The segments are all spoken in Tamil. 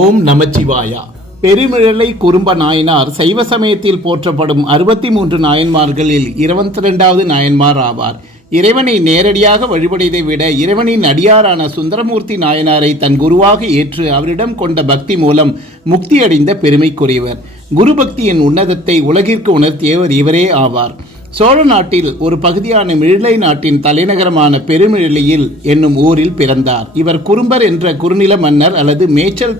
ஓம் நமச்சிவாயா. பெருமிழலை குறும்ப நாயனார் சைவ சமயத்தில் போற்றப்படும் 63 நாயன்மார்களில் 22வது நாயன்மார் ஆவார். இறைவனை நேரடியாக வழிபடுவதை விட இறைவனின் அடியாரான சுந்தரமூர்த்தி நாயனாரை தன் குருவாக ஏற்று அவரிடம் கொண்ட பக்தி மூலம் முக்தி அடைந்த பெருமைக்குரியவர். குரு பக்தியின் உன்னதத்தை உலகிற்கு உணர்த்தியவர் இவரே ஆவார். சோழ நாட்டில் ஒரு பகுதியான மிழிலை நாட்டின் தலைநகரமான பெருமிழிலையில் என்னும் ஊரில் பிறந்தார். இவர் குறும்பர் என்ற குறுநில மன்னர் அல்லது மேய்ச்சல்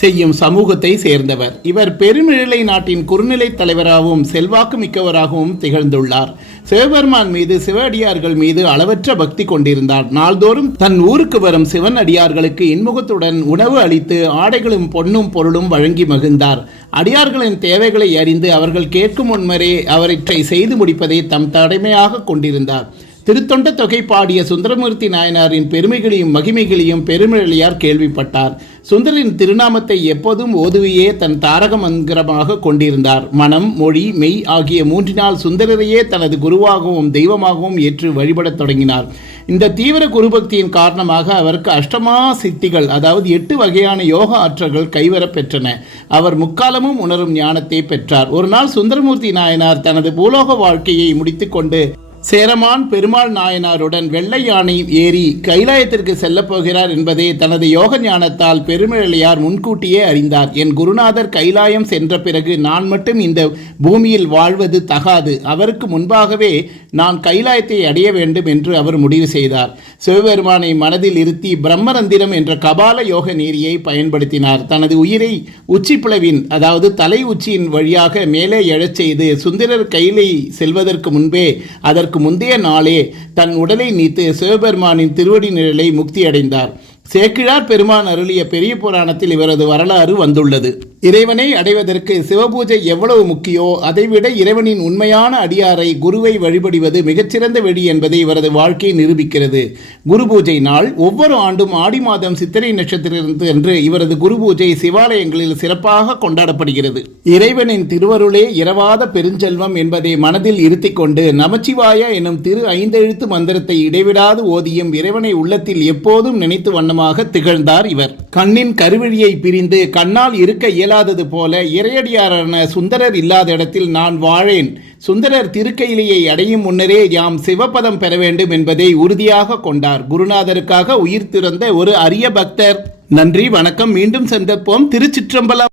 செய்யும் சமூகத்தை சேர்ந்தவர். இவர் பெருமிழிலை நாட்டின் குறுநிலை தலைவராகவும் செல்வாக்கு மிக்கவராகவும் திகழ்ந்துள்ளார். சிவபெருமான் மீது சிவ அடியார்கள் மீது அளவற்ற பக்தி கொண்டிருந்தார். நாள்தோறும் தன் ஊருக்கு வரும் சிவன் அடியார்களுக்கு இன்முகத்துடன் உணவு அளித்து ஆடைகளும் பொன்னும் பொருளும் வழங்கி மகிழ்ந்தார். அடியார்களின் தேவைகளை அறிந்து அவர்கள் கேட்கும் முன்மரே அவற்றை செய்து முடிப்பதை தம் தடைமையாக கொண்டிருந்தார். திருத்தொண்ட தொகை பாடிய சுந்தரமூர்த்தி நாயனாரின் பெருமைகளையும் மகிமைகளையும் பெருமிழலையார் கேள்விப்பட்டார். சுந்தரின் திருநாமத்தை எப்போதும் ஓதுவையே தன் தாரக மந்திரமாக கொண்டிருந்தார். மனம், மொழி, மெய் ஆகிய மூன்றினால் சுந்தரரையே தனது குருவாகவும் தெய்வமாகவும் ஏற்று வழிபடத் தொடங்கினார். இந்த தீவிர குருபக்தியின் காரணமாக அவருக்கு அஷ்டமா சித்திகள், அதாவது 8 வகையான யோக ஆற்றல்கள் கைவரப் பெற்றன. அவர் முக்காலமும் உணரும் ஞானத்தை பெற்றார். ஒரு நாள் சுந்தரமூர்த்தி நாயனார் தனது பூலோக வாழ்க்கையை முடித்துக்கொண்டு சேரமான் பெருமாள் நாயனாருடன் வெள்ளை யானை ஏறி கைலாயத்திற்கு செல்லப் போகிறார் என்பதை தனது யோக ஞானத்தால் பெருமிழலையார் முன்கூட்டியே அறிந்தார். என் குருநாதர் கைலாயம் சென்ற பிறகு நான் மட்டும் இந்த பூமியில் வாழ்வது தகாது, அவருக்கு முன்பாகவே நான் கைலாயத்தை அடைய வேண்டும் என்று அவர் முடிவு செய்தார். சிவபெருமானை மனதில் இருத்தி பிரம்மரந்திரம் என்ற கபால யோக நெறியை பயன்படுத்தினார். தனது உயிரை உச்சிப்புலவின், அதாவது தலை உச்சியின் வழியாக மேலே எழச் செய்து சுந்தரர் கைலை செல்வதற்கு முன்பே அதற்கு முந்தைய நாளே தன் உடலை நீத்து சிவபெருமானின் திருவடி நிழலை முக்தி அடைந்தார். சேக்கிழார் பெருமான் அருளிய பெரிய புராணத்தில் இவரது வரலாறு வந்துள்ளது. இறைவனை அடைவதற்கு சிவபூஜை எவ்வளவு முக்கியோ அதைவிட இறைவனின் உண்மையான அடியாரை குருவை வழிபடுவது மிகச்சிறந்த வழி என்பதை இவரது வாழ்க்கை நிரூபிக்கிறது. குரு பூஜை நாள் ஒவ்வொரு ஆண்டும் ஆடி மாதம் சித்திரை நட்சத்திரத்து அன்று இவரது குரு பூஜை சிவாலயங்களில் சிறப்பாக கொண்டாடப்படுகிறது. இறைவனின் திருவருளே இரவாத பெருஞ்செல்வம் என்பதை மனதில் இருத்திக் கொண்டு நமச்சிவாய எனும் திரு 5 எழுத்து மந்திரத்தை இடைவிடாது ஓதியும் இறைவனை உள்ளத்தில் எப்போதும் நினைத்து வண்ணமாக திகழ்ந்தார் இவர். கண்ணின் கருவிழியை பிரிந்து கண்ணால் இருக்க இயலாதது போல இறையடியாரான சுந்தரர் இல்லாத இடத்தில் நான் வாழேன், சுந்தரர் திருக்கையிலையை அடையும் முன்னரே யாம் சிவபதம் பெற வேண்டும் என்பதை உறுதியாக கொண்டார். குருநாதருக்காக உயிர் திறந்த ஒரு அரிய பக்தர். நன்றி, வணக்கம். மீண்டும் சந்திப்போம். திருச்சிற்றம்பலம்.